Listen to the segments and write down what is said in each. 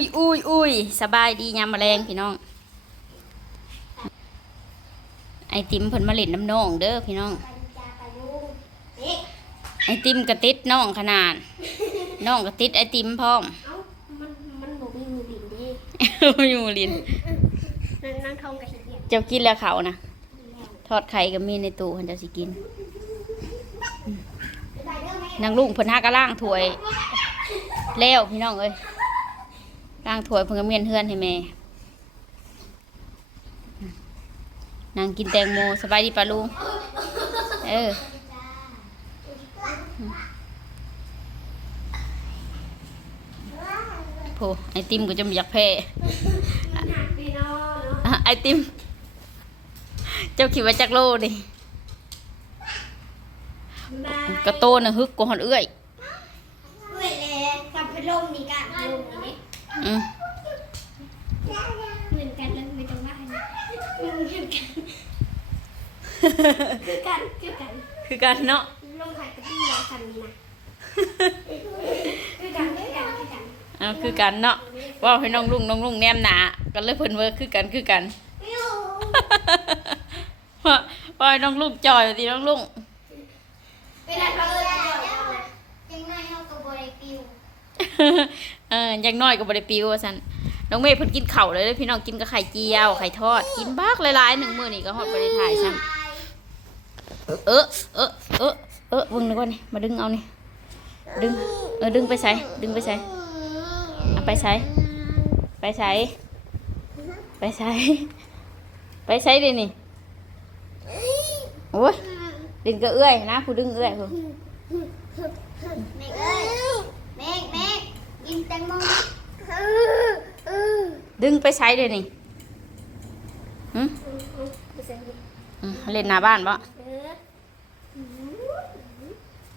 ยอุ้ยอุ้ยสบายดียามแมลงพี่น้อง ไอติมเพิ่นมาเล่นน้ำน้องเด้อพี่น้องปัญจาปะลุงนี่ไอติมกระติดน้องขนาดน้องกระติดไอติมพร้อมเอ้ามันมันบ่มีมือบินดิอยู่ลินนั่งนั่งทองกับเหียบเจ้ากินแล้วเขานะแล้วทอดไข่ก็มีในตู้เพิ่นจะสิกินไปเด้อแม่นางลุงเพิ่นหากระล่างถ้วยแล้วพี่น้องเอ้ยล่างถวยเพิ่นก็เมียนเฮือนให้แม่นางกินแตงโมสบายดีปะลุงเออโผไอติมก็จะมีอยากแพ้ไอติม เจ้าคิดว่าจักโลดิกระโตน่ะฮึกกว่าหอนเอื้อย เว้ยแลกับพัดลมนี่กันลมนี่ อืมเหมือนกันเลยไม่ต้องว่าให้นเหมือนกันคือกันคือกันคือกันเนาะลมหายกับพี่ยาคันนี่นะคือกันคือกันคือกันอ่าคือกันเนาะว่าให้น้องลุงน้องลุงแนมหนาก็เลยเพิ่นเว่าคือกันคือกันว่าว่าให้น้องลุงจอยสิน้องลุงเวลาเขาเอิ้นเขาบอกว่ายังไงเขาก็บ่ได้ปิว เอออยังน้อยก็บ่ได้ปิวว่าซั่นน้องเมย์เพิ่นกินเข้าเลยเด้อพี่น้องกินกับไข่เจียว ไข่ทอด กินบักหลายๆหนึ่งมื้อนี่ก็ฮอดบ่ได้ถ่ายซ้ำเออเออเออเออเบิ่งหน่อยก่อนนี่มาดึงเอานี่ดึง เออดึงไปใส่ดึงไปใส่เอาไปใส่ไปใส่ไปใส่ไปใส่ดินี่โอ้ยดึงก็เอื้อยนะผู้ดึงเอื้อยผู้แม่เอ้ยแม่แม่ กินแตงโมดึงไปใช้เลยนี่หืมอืมเล่นหน้าบ้านปะ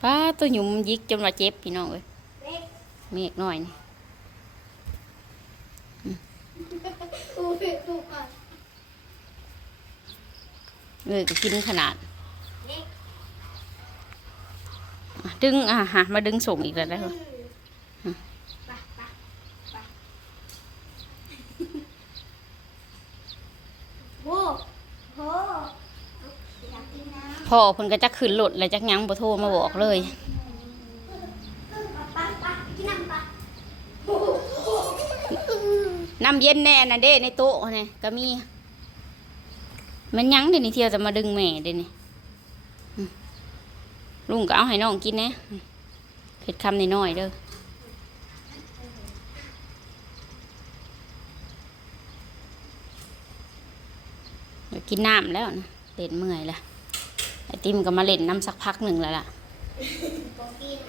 ป้าตัวหยุ่มยิกจนว่าเจ็บพี่น้องเอ้ยเมฆหน่อยนี่อู้ยดูก่อนเอ้ยก็กินขนาดอะดึงอะฮะมาดึงส่งอีกแล้วได้ปะไปไปไปโว้โหอยากกินน้ำ พ่อเพิ่นก็จะขึ้นรถแล้วจักหยังบ่โทรมาบอกเลยน้ำเย็นแน่น่ะเด้ในโต๊ะนี่ก็มี มันยังเดี๋ยวนี้เที่ยวจะมาดึงแม่เดี๋ยวนี้ลุงก็เอาให้น้องกินนะเผ็ดคำน้อยๆเด้อกินน้ำแล้วนะเล่นเมื่อยละ ไอติมก็มาเล่นน้ำสักพักหนึ่งแล้วล่ะโปรตีน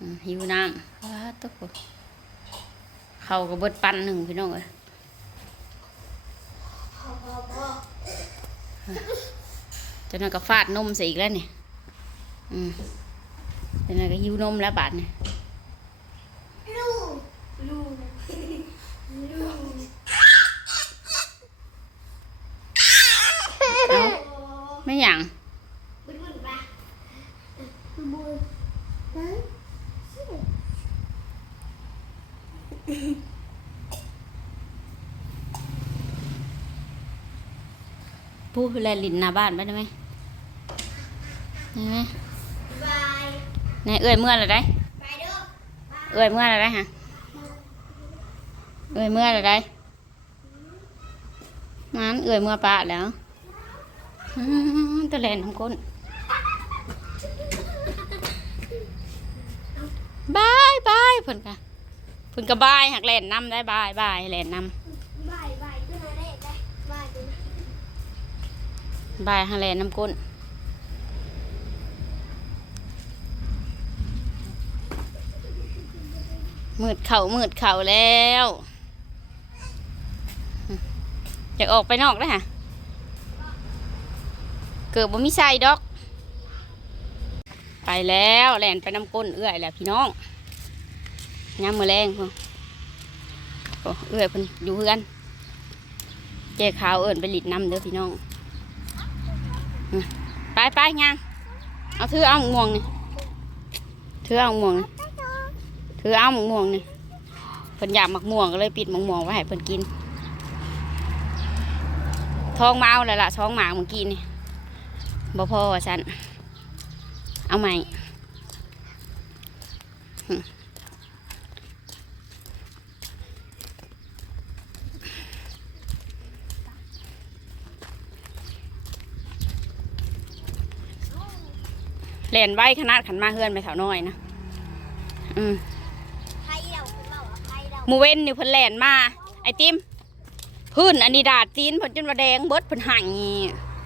อืมหิวน้ำว้าตุ๊กเขาก็เบิดปันหนึ่งพี่น้องเอ้ยพอพอพอจนนั้นก็ฟาดนมใส่อีกแล้วเนี่ยอืมจนนั้นก็หิวนมแล้วบาดเนี่ย ลูกลูกลูก เอา ไม่หยังบุญบุญไปบุญพูดแลลินหน้าบ้านไปได้ไหมได้ไหมบายไหนเอื้อยเมื่อไรได้ไปเด้อเอื้อยเมื่อไรได้ฮะเอื้อยเมื่อไรได้งั้นเอื้อยเมื่อปะแล้วอื้อ ตะแลนทำก้นบายบายเพิ่นกะเพิ่นกะบายหักแลนนำได้บายบายแลนนำบายบายขึ้นมาได้ได้บายขึ้นบายฮาแลน้ำก้นมืดเข่ามืดเข่าแล้วอยากออกไปนอกแล้วฮะ เกิดบ่มีใส่ดอก ไปแล้วแล่นไปน้ำก้นเอื้อยแล้วพี่น้องย้ำมือแรงพอเอื้อยเพิ่นอยู่เพื่อนแก่ขาวเอิญไปหลิดน้ำเด้อพี่น้องไปไปงานเอาถือเอาหม่วงนี่ถือเอาหม่วงนี่คือเอาหม่วงนี่เพิ่นอยากหมักม่วงก็เลยปิดหมกม่วงไว้ให้เพิ่นกินท้องมาเอาแล้วล่ะท้องหมากเมื่อกี้นี่ บ่พอว่าซั่นเอาใหม่หึเล่นไว้ขนาดขันมาเฮือนไปแถวน้อยนะ อืมใครเดาคุณบอกว่าใครเดาหมูเว้นนี่เพิ่นแล่นมา ไอติมพื้นอันนี้ดาดตีนเพิ่นจนว่าแดงเบิดเพิ่นหัง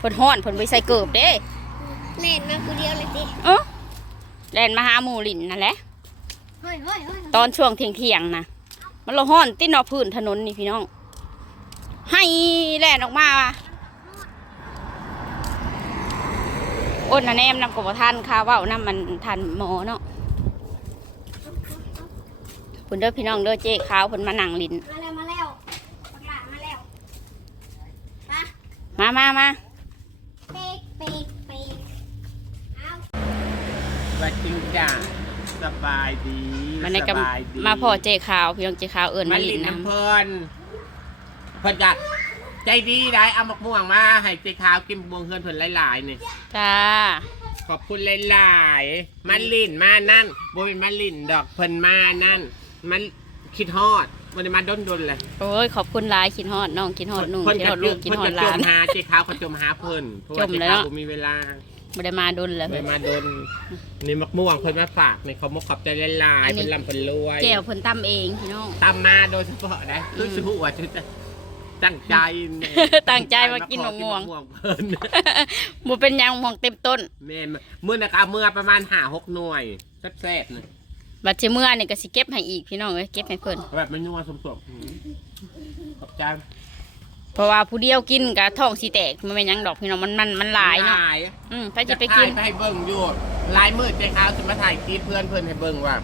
เพิ่นฮ้อนเพิ่นไปใส่เกิบเด้เล่นมาคนเดียวเลยสิเออแล่นมาหาหมูลินนั่นแหละ เฮ้ยเฮ้ยเฮ้ยตอนช่วงเที่ยงๆนะมันละฮ้อนติดนอกพื้นถนนนี่พี่น้อง ให้แล่นออกมาว่ะอ้นน่ะแนมนำกับบ่ทันค่าเว้านำมันทันหมอเนาะเพิ่นเด้อพี่น้องเด้อเจ๊ขาวเพิ่นมานั่งลินมาแล้วมาแล้วปากหลามาแล้วมามามามา เป๊กเป๊กเป๊กเอา ส วัสดีจ้าสบายดีมันในกสบายดีมาพอเจ๊ขาว พี่น้องเจ๊ขาวเอิญมามาลิลินนน้ำน้ำ เพิ่นเพิ่นจะใจดีได้เอามะม่วงมาให้เจ๊ขาวกินมะม่วงเพื่อนเพิ่นหลายๆนี่จ้า ขอบคุณหลายๆมันลินมานั่นบ่เป็นมันลินดอกเพิ่นมานั่น มันคิดฮอดมันได้มาด้นดนๆเลยโอ้ย ขอบคุณหลายคิดฮอดน้องคิดฮอดนุ่งเพิ่นคิดจะฮอดลูกคิดเพิ่นฮอจะดหจลามนหาเจ๊ขาวเขาจมหาเพิ่นเพราะว่าจมเจ๊แล้ขาววบ่มีเวลา ไม่ได้มาดุลเลยเลยมาดนนี่มะม่วงเพิ่นมาฝากในเขามกขอบใจหลายอันๆนี้ เพิ่นลำเพิ่นรวยแก้วเพิ่นตั้มเองพี่น้อง ตามมาโดยเฉพาะนะอืคือมสิหัวาจะตั้งใจเนี่ยตั้งใจมากินมะม่วง ขอกินมะม่วงเพิ่นบ่เป็นหยังม่วงเต็มต้นแม่นเมื่อนะครับเมื่อประมาณห้าหกหน่วยแซ่บๆนะบัดสิเมื่อนี่ก็สิเก็บให้อีกพี่น้องเอ้ยเก็บให้เพิ่นแบบมันนัวสมๆอืมขอบใจเพ ราะว่าผู้เดียวกินก็ท้องสิแตกมันเป็นหยังดอกพี่น้องมันมันมันหลายเนาะหลายอืมไปจะจะไปไปกิกินนให้เบิ่งอยู่ลายมืดใจขาวจะมาถ่ายคลิปเพื่อนเพื่อนให้เบิ่งว่า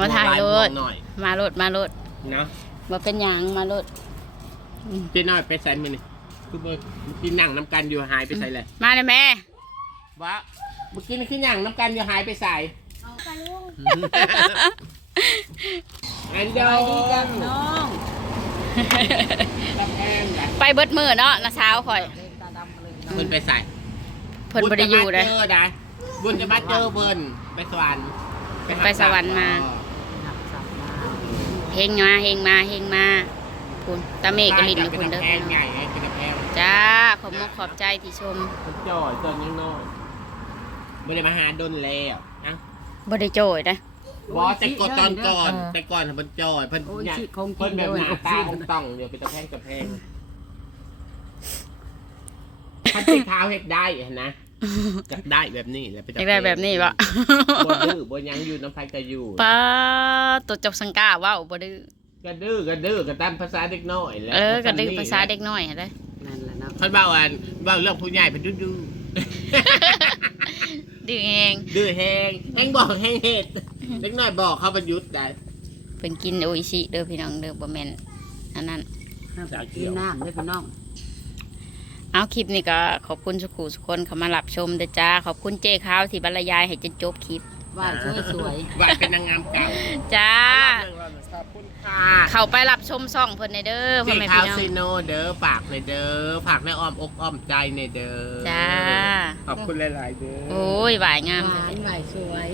มาถ่ายลโลดหน่อยมาโลดมาโลดเนาะบ่เป็นหยังมาโลดเจ๊น้อยไปใส่มือนี่คือเบิ่งกินหนังน้ำกันอยู่หายไปใส่เลยมาเลยแม่ วะเมื่อกี้นี่คือหนังน้ำกันอยู่หายไปใส่เอาปลาลุงอันเดียวดีกันน้องตะแพงกัน ไปเบิดมือเนาะนะเช้าข่อยเพิ่นไปใส่เพิ่นบ่ได้อยู่เลยบุญจะมาเจอเพิ่นไปสวรรค์ไปสวรรค์มาเฮงมาเฮงมาเฮงมาคุณตาเมฆกลินอยู่คุณเด้อแพพี่งน้องใหญ่ไงเป็นกระแพงจ้าขอบมกขอบใจที่ชมมันจ่อยตอนยังน้อยไม่ได้มาหาดนแล้วนะบ่ได้โจยนะบอสแต่ก่อนตอนก่อนแต่ก่อนเพิ่นจ่อยเพิ่นโอ้ยเนี่ยชิคงเพิ่นแบบกินหด้วยน้าตาคงต้องเดี๋ยวเป็นตะแพงกระแพง พันตีเท้าเฮ็ดได้อะนะจะได้แบบนี้แหละเป็นอยากได้แบบนี้บ่บ่ดื้อบ่ยังอยู่น้ำไฟก็อยู่ป้าตัวจบสังกาเว้าบ่ดื้อกระดื้อกระดื้อกระตามภาษาเด็กน้อยแหละเออก็ดื้อภาษาเด็กน้อยหั่นเด้อนั่นแหละเนาะเขาเบาอันเบาเรื่องผู้ใหญ่เป็นดื้อดื้อแฮงๆดื้อแฮงแฮงบอกแฮงเฮ็ดเด็กน้อยบอกเขาประยุทธ์ได้ เพิ่นกินโออิชิเด้อพี่น้องเด้อบ่แม่นอันนั้นกินน้ำด้วยพี่น้อง เอาคลิปนี้ก็ขอบคุณสุขุสุกคนเข้ามารับชมเด้อจ้า ขอบคุณเจ้ขาวที่บรรยายให้จนจบคลิป ว่าสวยสวยว่าเป็นนางงามเก่าจ้า ขอบคุณค่ะเข้าไปรับชมซ่องเพิ่นในเด้อพ่อสีแม่ขาวพี่น้อง ซีโนเด้อฝากในอยเด้อฝากในอ้อมอกอ้อมใจในอยเด้อจ้า ขอบคุณหลาย ๆ เด้อ โอ้ยหวายงามหวานหวานสวย